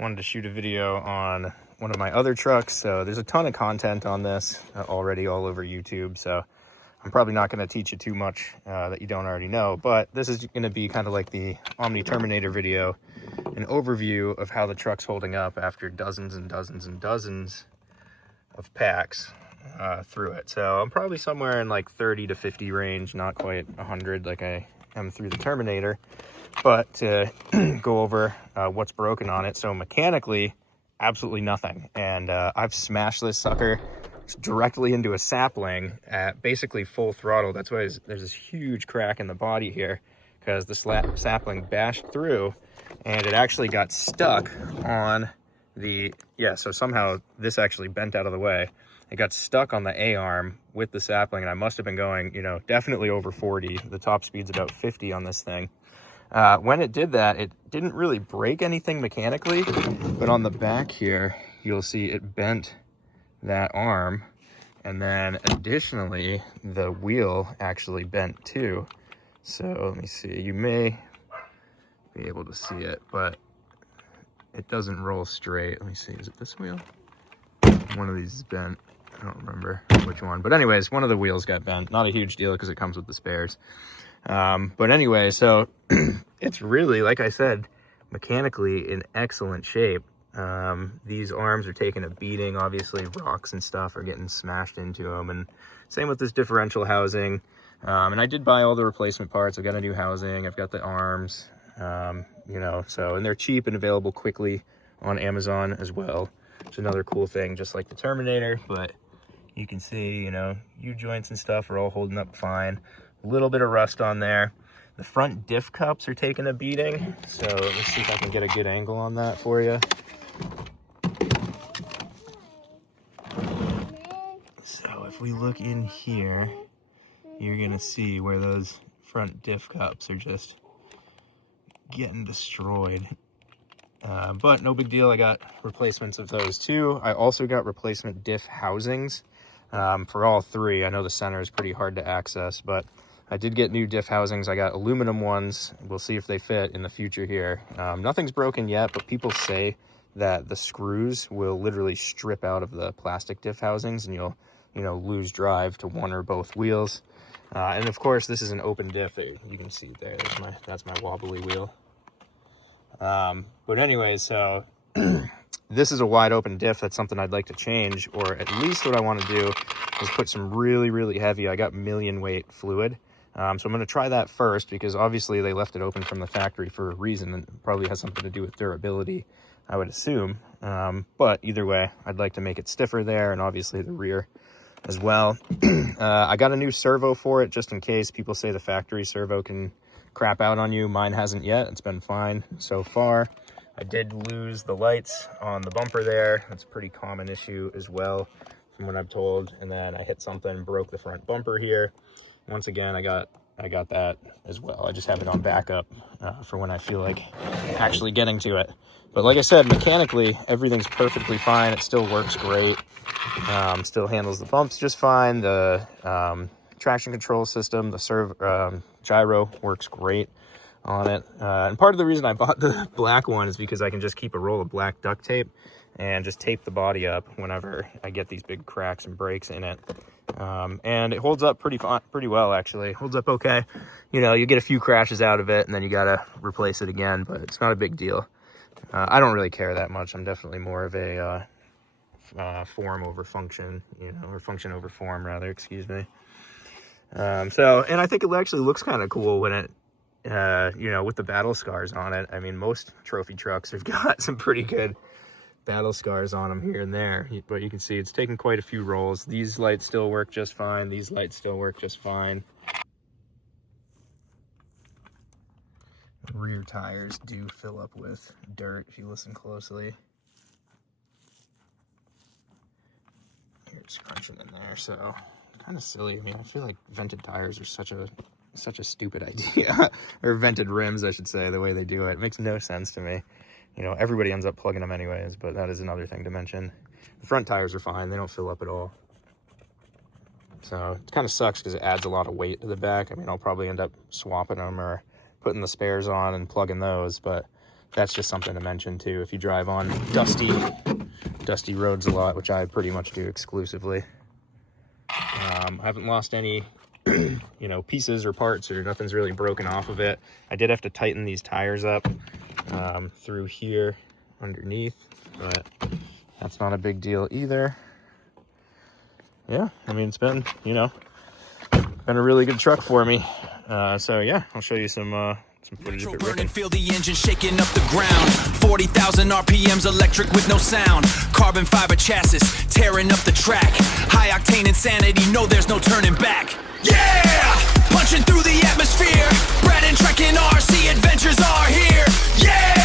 wanted to shoot a video on one of my other trucks. So there's a ton of content on this already all over YouTube. So I'm probably not going to teach you too much that you don't already know, but this is going to be kind of like the Omni Terminator video, an overview of how the truck's holding up after dozens and dozens and dozens of packs through it. So I'm probably somewhere in like 30 to 50 range, not quite 100 like I am through the Terminator, but to go over what's broken on it. So mechanically, absolutely nothing. And I've smashed this sucker directly into a sapling at basically full throttle. That's why there's this huge crack in the body here, because the sapling bashed through and it actually got stuck on the, so somehow this actually bent out of the way. It got stuck on the A-arm with the sapling, and I must have been going, definitely over 40. The top speed's about 50 on this thing. When it did that, it didn't really break anything mechanically, but on the back here, you'll see it bent that arm, and then additionally, the wheel actually bent too. So let me see, you may be able to see it, but it doesn't roll straight. Let me see, is it this wheel? One of these is bent. I don't remember which one, but anyways, one of the wheels got bent. Not a huge deal because it comes with the spares. But anyway, so it's really, like I said, mechanically in excellent shape. These arms are taking a beating. Obviously, rocks and stuff are getting smashed into them, and same with this differential housing. And I did buy all the replacement parts. I've got a new housing. I've got the arms, and they're cheap and available quickly on Amazon as well. It's another cool thing, just like the Terminator, but you can see, U-joints and stuff are all holding up fine. A little bit of rust on there. The front diff cups are taking a beating, so let's see if I can get a good angle on that for you. So if we look in here, you're gonna see where those front diff cups are just getting destroyed. But no big deal, I got replacements of those too. I also got replacement diff housings for all three. I know the center is pretty hard to access, but I did get new diff housings. I got aluminum ones. We'll see if they fit in the future here. Nothing's broken yet, but people say that the screws will literally strip out of the plastic diff housings, and you'll lose drive to one or both wheels. And of course, this is an open diff. You can see there, that's my wobbly wheel. But anyway, so this is a wide open diff. That's something I'd like to change, or at least what I want to do is put some really, really heavy, I got million weight fluid. So I'm going to try that first, because obviously they left it open from the factory for a reason, and it probably has something to do with durability, I would assume. But either way, I'd like to make it stiffer there, and obviously the rear as well. I got a new servo for it, just in case. People say the factory servo can crap out on you. Mine hasn't yet. It's been fine so far. I did lose the lights on the bumper there. That's a pretty common issue as well, from what I'm told. And then I hit something, broke the front bumper here. Once again, I got that as well. I just have it on backup for when I feel like actually getting to it. But like I said, mechanically, everything's perfectly fine. It still works great. Still handles the bumps just fine. The traction control system, the gyro works great on it. And part of the reason I bought the black one is because I can just keep a roll of black duct tape and just tape the body up whenever I get these big cracks and breaks in it. And it holds up pretty well, actually. It holds up okay. You get a few crashes out of it, and then you gotta replace it again, but it's not a big deal. I don't really care that much. I'm definitely more of a form over function, or function over form, rather, excuse me. And I think it actually looks kind of cool when it, with the battle scars on it. I mean, most trophy trucks have got some pretty good battle scars on them here and there, but you can see it's taken quite a few rolls. These lights still work just fine. These lights still work just fine. The rear tires do fill up with dirt if you listen closely. Here it's crunching in there, so it's kind of silly. I mean, I feel like vented tires are such a stupid idea. Or vented rims, I should say, the way they do it. It makes no sense to me. Everybody ends up plugging them anyways, but that is another thing to mention. The front tires are fine. They don't fill up at all. So it kind of sucks because it adds a lot of weight to the back. I mean, I'll probably end up swapping them or putting the spares on and plugging those, but that's just something to mention too. If you drive on dusty roads a lot, which I pretty much do exclusively. I haven't lost any, you know, pieces or parts, or nothing's really broken off of it. I did have to tighten these tires up through here underneath, but that's not a big deal either. Yeah, I mean, it's been, you know, been a really good truck for me. So yeah, I'll show you some footage of it ripping. Feel the engine shaking up the ground. 40,000 RPMs, electric with no sound. Carbon fiber chassis, tearing up the track. High octane insanity, no, there's no turning back. Yeah! Punching through the atmosphere. Brad and Trek and RC adventures are here. Yeah!